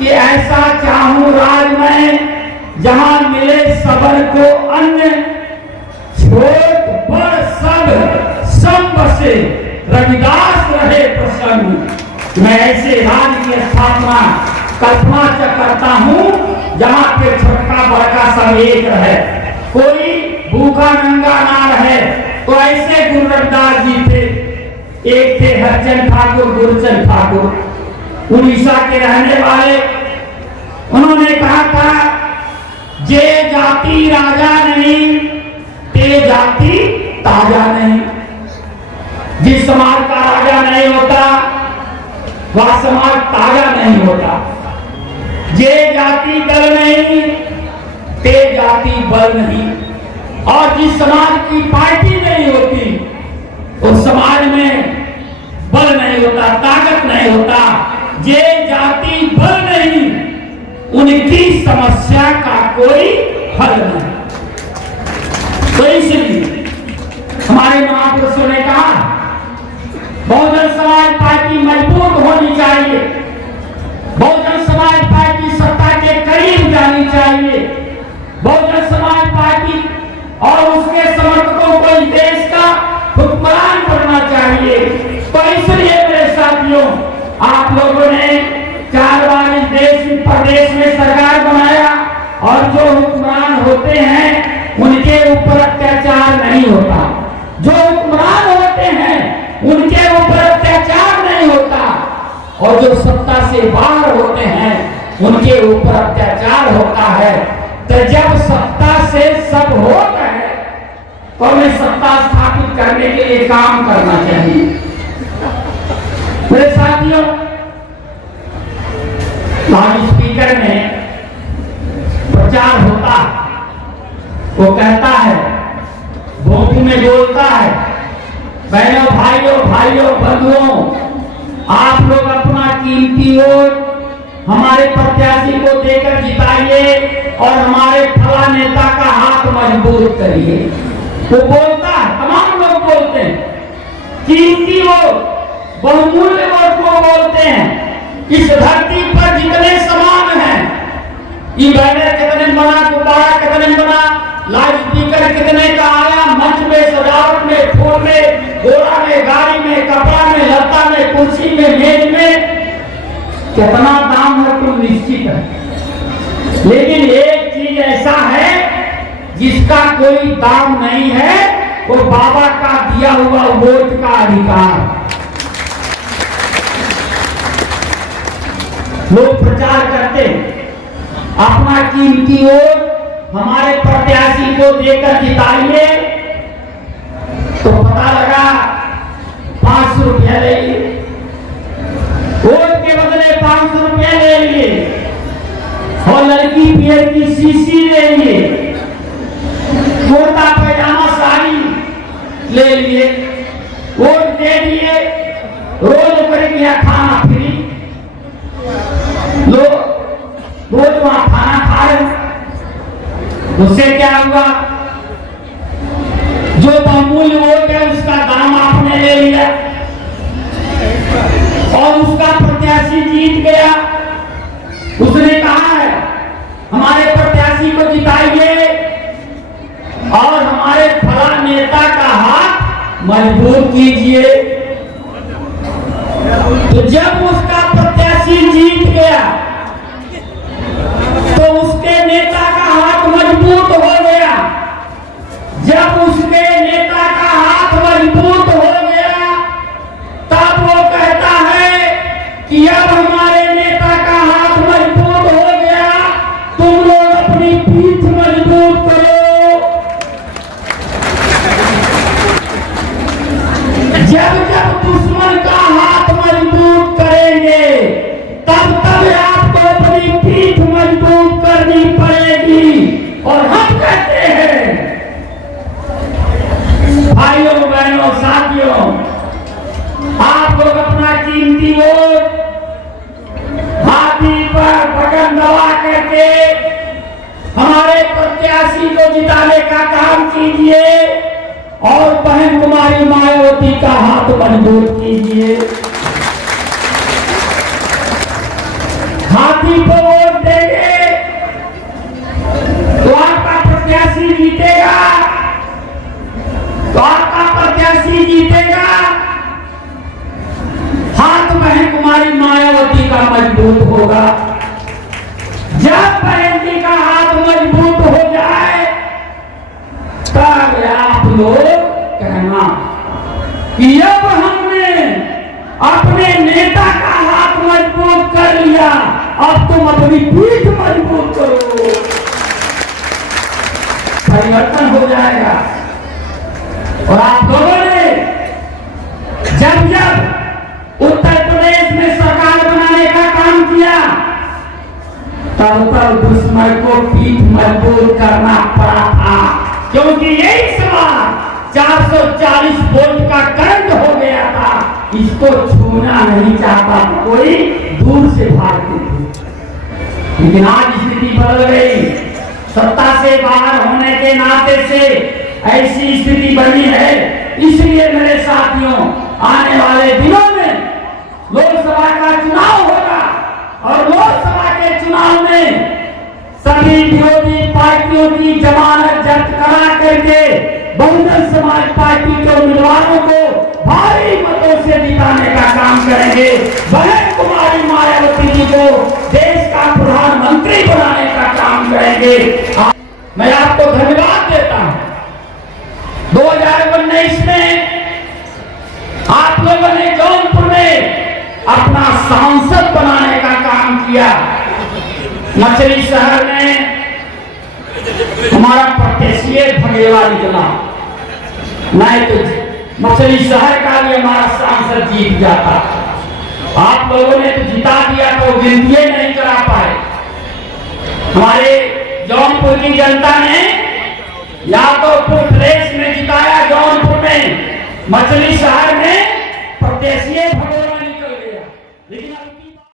कि ऐसा चाहूं राज में जहां मिले सबर को अन्न, छोट बड़ सब बसे रविदास रहे प्रसन्न। मैं ऐसे राज की स्थापना कल्पना करता हूं जहां पे छोटा बड़का सब एक रहे, कोई भूखा नंगा ना रहे। तो ऐसे गुरु रविदास जी थे। एक थे हरचंद ठाकुर, गुरचंद ठाकुर, उड़ीसा के रहने वाले। उन्होंने कहा था, जे जाति राजा नहीं, ते जाति ताजा नहीं। जिस समाज का राजा नहीं होता वह समाज ताजा नहीं होता। जे जाति दल नहीं, ते जाति बल नहीं। और जिस समाज की पार्टी नहीं होती उस समाज में बल नहीं होता, ताकत नहीं होता। जे जाति बल नहीं, उनकी समस्या का कोई हल नहीं। तो इसलिए हमारे महापुरुषों ने कहा, बहुजन समाज पार्टी मजबूत होनी चाहिए, बहुजन समाज पार्टी सत्ता के करीब जानी चाहिए, बहुजन समाज पार्टी और उसके समर्थकों को इस देश का हुक्मरान बनना चाहिए। तो इसलिए मेरे साथियों, आप लोगों ने 4 बार इस देश प्रदेश में सरकार बनाया और जो हुक्मरान होते हैं उनके ऊपर अत्याचार नहीं होता, जो हुक्मरान होते हैं उनके ऊपर अत्याचार नहीं होता, और जो सत्ता से बाहर होते हैं उनके ऊपर अत्याचार होता है। तो जब सत्ता से सब होता है तो हमें सत्ता स्थापित करने के लिए काम करना चाहिए। मेरे साथियों, लाउड स्पीकर में प्रचार होता है, वो कहता है, भोंपू में बोलता है, बहनों भाइयों बंधुओं, आप लोग अपना कीमती वोट हमारे प्रत्याशी को देकर जिताइए और हमारे फला नेता का हाथ मजबूत करिए। वो बोलता है, तमाम लोग बोलते हैं, कीमती वोट, बहुमूल्य वोट को बोलते हैं। इस धरती पर जितने समान हैं, ये बैनर कितने बना, गुब्बारा कितने बना, लाउड स्पीकर कितने का आया, मंच में, सजावट में, फूल में, घोड़ा में, गाड़ी में, कपड़ा में, लता में, कुर्सी में, मेज में, कितना दाम है तुम निश्चित है। लेकिन एक चीज ऐसा है जिसका कोई दाम नहीं है, वो बाबा का दिया हुआ वोट का अधिकार। लोग प्रचार करते अपना कीमती वोट हमारे प्रत्याशी को देकर जिताइए, तो पता लगा 500 रुपया ले लिए, वोट के बदले 500 रुपया ले लिए, और लड़की बियर की शीशी ले लिए, कुर्ता पैजामा साड़ी ले लिए, वोट दे दिए, रोज कर दिया खाना फ्री, लोग रोज वहां खाना खा रहे। उससे क्या हुआ, जो बहुमूल्य वोट है उसका दाम आपने ले लिया और उसका प्रत्याशी जीत गया। उसने कहा है, हमारे प्रत्याशी को जिताइए और हमारे फला नेता का हाथ मजबूत कीजिए। तो जब उसका प्रत्याशी जीत गया तो उसके नेता का हाथ मजबूत हो गया। जब उसके नेता का हाथ मजबूत हो गया तब वो कहता है कि अब हमारे नेता का हाथ मजबूत हो गया, तुम लोग अपनी पीठ मजबूत करो। जब जब दुश्मन का हाथ मजबूत करेंगे तब तब आपको अपनी पीठ मजबूत करनी पड़ेगी। और हम कहते हैं, भाइयों बहनों साथियों, आप लोग अपना कीमती वोट हाथी पर बटन दबा करके हमारे प्रत्याशी को जिताने का काम कीजिए और बहन कुमारी मायावती का हाथ मजबूत कीजिए। हाथ हाथी को वोट देंगे तो आपका प्रत्याशी जीतेगा, तो आपका प्रत्याशी जीतेगा। हाथ बहन कुमारी मायावती का मजबूत होगा। जब बहन जी का हाथ मजबूत हो जाए तब आप लोग कहना कि अब हमने अपने नेता का हाथ मजबूत कर लिया, अब तुम अपनी पीठ मजबूत करो। परिवर्तन हो जाएगा। और आप लोगों ने जब जब उत्तर प्रदेश में सरकार बनाने का काम किया तब तब दुश्मन को पीठ मजबूत करना पड़ा था, क्योंकि यही सवाल 440 वोल्ट का करंट हो गया था, इसको छूना नहीं चाहता था, कोई दूर से भागते थे। लेकिन आज स्थिति बदल गई। सत्ता से बाहर होने के नाते से ऐसी स्थिति बनी है। इसलिए मेरे साथियों, आने वाले दिनों में लोकसभा का चुनाव होगा और लोकसभा के चुनाव में सभी विरोधी पार्टियों की जमानत जब्त करा करके बहुजन समाज पार्टी के उम्मीदवारों को भारी मतों से जिताने का काम करेंगे। बहन कुमारी मायावती जी को देश का प्रधानमंत्री बनाने का काम करेंगे। मैं आपको धन्यवाद देता हूं। 2019 में आप लोगों ने जौनपुर में अपना सांसद बनाने का काम किया। मछली शहर में हमारा प्रत्याशी भगेवा निकला, नहीं तो मछली शहर का भी हमारा सांसद जीत जाता। आप लोगों ने तो जिता दिया तो गिनती नहीं करा पाए। हमारे जौनपुर की जनता ने यादवपुर प्रदेश में जिताया, जौनपुर में, मछली शहर